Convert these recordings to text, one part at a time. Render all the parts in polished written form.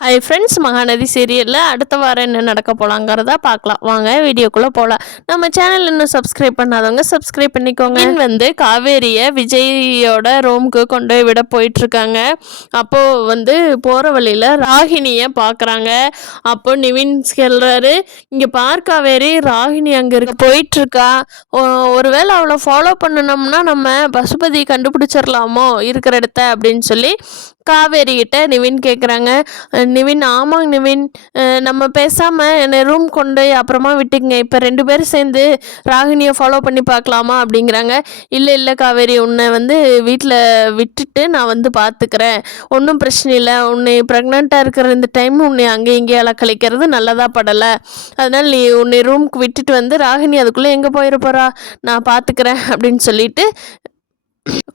Hi friends, Mahanadi சீரியலில் அடுத்த வாரம் என்ன நடக்க போகலாங்கிறத பார்க்கலாம். வாங்க வீடியோக்குள்ளே போகலாம். நம்ம சேனல் இன்னும் சப்ஸ்கிரைப் பண்ணாதவங்க சப்ஸ்கிரைப் பண்ணிக்கோங்க. காவேரியை விஜயோட ரூமுக்கு கொண்டு போய் விட போயிட்டுருக்காங்க. அப்போது போகிற வழியில் ராகினியை பார்க்குறாங்க. அப்போது நிவின் சொல்கிறாரு, இங்கே பார் காவேரி, ராகினி அங்கே போயிட்டுருக்கா. ஒருவேளை அவளை ஃபாலோ பண்ணணும்னா நம்ம பசுபதி கண்டுபிடிச்சிடலாமோ இருக்கிற இடத்த அப்படின்னு சொல்லி காவேரி கிட்ட நிவின் கேட்குறாங்க. நிவின், ஆமாங்க நிவின், நம்ம பேசாமல் என்னை ரூம் கொண்டு அப்புறமா விட்டுக்குங்க, இப்போ 2 பேரும் சேர்ந்து ராகினியை ஃபாலோ பண்ணி பார்க்கலாமா அப்படிங்கிறாங்க. இல்லை காவேரி, உன்னை வீட்டில் விட்டுட்டு நான் பார்த்துக்கிறேன், ஒன்றும் பிரச்சனை இல்லை. உன்னை ப்ரெக்னெண்ட்டாக இருக்கிற இந்த டைம் உன்னை அங்கே இங்கே அலக்கழிக்கிறது நல்லதாக படலை. அதனால் நீ உன்னை ரூமுக்கு விட்டுட்டு ராகினி அதுக்குள்ளே எங்கே போயிட போகிறா, நான் பார்த்துக்கிறேன் அப்படின்னு சொல்லிட்டு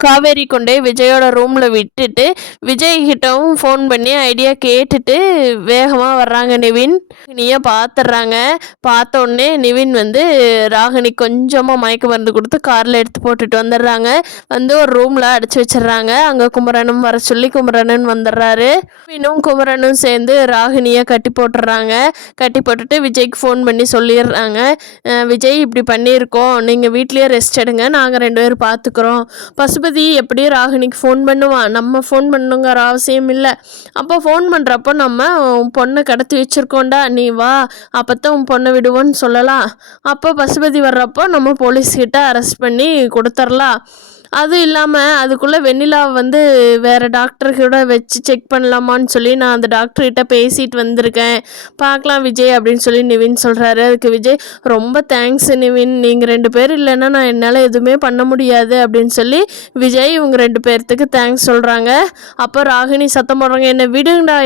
காவேரி கொண்டே விஜயோட ரூமில் விட்டுட்டு விஜய்கிட்டவும் ஃபோன் பண்ணி ஐடியா கேட்டுட்டு வேகமாக வர்றாங்க நிவின். ராகினியை பார்த்துட்றாங்க. பார்த்த உடனே நிவின் ராகினி கொஞ்சமாக மயக்க மருந்து கொடுத்து காரில் எடுத்து போட்டுட்டு வந்துடுறாங்க. ஒரு ரூமில் அடைச்சி வச்சிடுறாங்க. அங்கே குமரனும் வர சொல்லி குமரனும் வந்துடுறாரு. நிவினும் குமரனும் சேர்ந்து ராகினியை கட்டி போட்டுடுறாங்க. கட்டி போட்டுட்டு விஜய்க்கு ஃபோன் பண்ணி சொல்லிடுறாங்க, விஜய் இப்படி பண்ணியிருக்கோம், நீங்கள் வீட்லேயே ரெஸ்ட் எடுங்க, நாங்கள் 2 பேரும் பார்த்துக்குறோம். பசுபதி எப்படி ராகினிக்கு ஃபோன் பண்ணுவான், நம்ம ஃபோன் பண்ணுங்கிற அவசியம் இல்லை. அப்போ ஃபோன் பண்ணுறப்போ நம்ம உன் பொண்ணை கடத்தி வச்சுருக்கோண்டா, நீ வா, அப்போ தான் உன் பொண்ணை விடுவோன்னு சொல்லலாம். அப்போ பசுபதி வர்றப்போ நம்ம போலீஸ்கிட்ட அரெஸ்ட் பண்ணி கொடுத்துர்லாம். அதுவும் இல்லாமல் அதுக்குள்ளே வெண்ணிலாவை வேறு டாக்டர்கிட்ட வச்சு செக் பண்ணலாமான்னு சொல்லி நான் அந்த டாக்டர்கிட்ட பேசிட்டு வந்திருக்கேன், பார்க்கலாம் விஜய் அப்படின்னு சொல்லி நிவின் சொல்கிறாரு. அதுக்கு விஜய், ரொம்ப தேங்க்ஸ் நிவின், நீங்கள் 2 பேர் இல்லைன்னா நான் என்னால் எதுவுமே பண்ண முடியாது அப்படின்னு சொல்லி விஜய் இவங்க 2 பேர்த்துக்கு தேங்க்ஸ் சொல்கிறாங்க. அப்போ ராகினி சத்தம் போடுறாங்க, என்னை விடுங்கடா,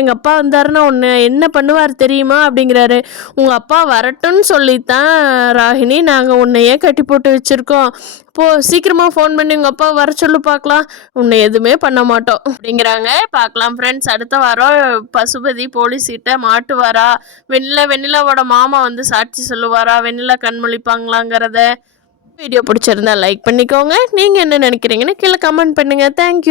எங்கள் அப்பா வந்தாருன்னா ஒன்று என்ன பண்ணுவார் தெரியுமா அப்படிங்கிறாரு. உங்கள் அப்பா வரட்டும்னு சொல்லித்தான் ராகினி நாங்கள் உன்னையே கட்டி போட்டு வச்சுருக்கோம், சீக்கிரமாக ஃபோன் பண்ணி உங்கள் அப்பா வர சொல்லு, பார்க்கலாம், உன்னை எதுவுமே பண்ண மாட்டோம் அப்படிங்கிறாங்க. பார்க்கலாம் ஃப்ரெண்ட்ஸ், அடுத்த வாரம் பசுபதி போலீஸ்கிட்ட மாட்டுவாரா, வெண்ணிலாவோட மாமா சாட்சி சொல்லுவாரா, வெண்ணிலா கண்மொழிப்பாங்களாங்கிறத. வீடியோ பிடிச்சிருந்தா லைக் பண்ணிக்கோங்க. நீங்கள் என்ன நினைக்கிறீங்கன்னு கீழே கமெண்ட் பண்ணுங்கள். தேங்க்யூ.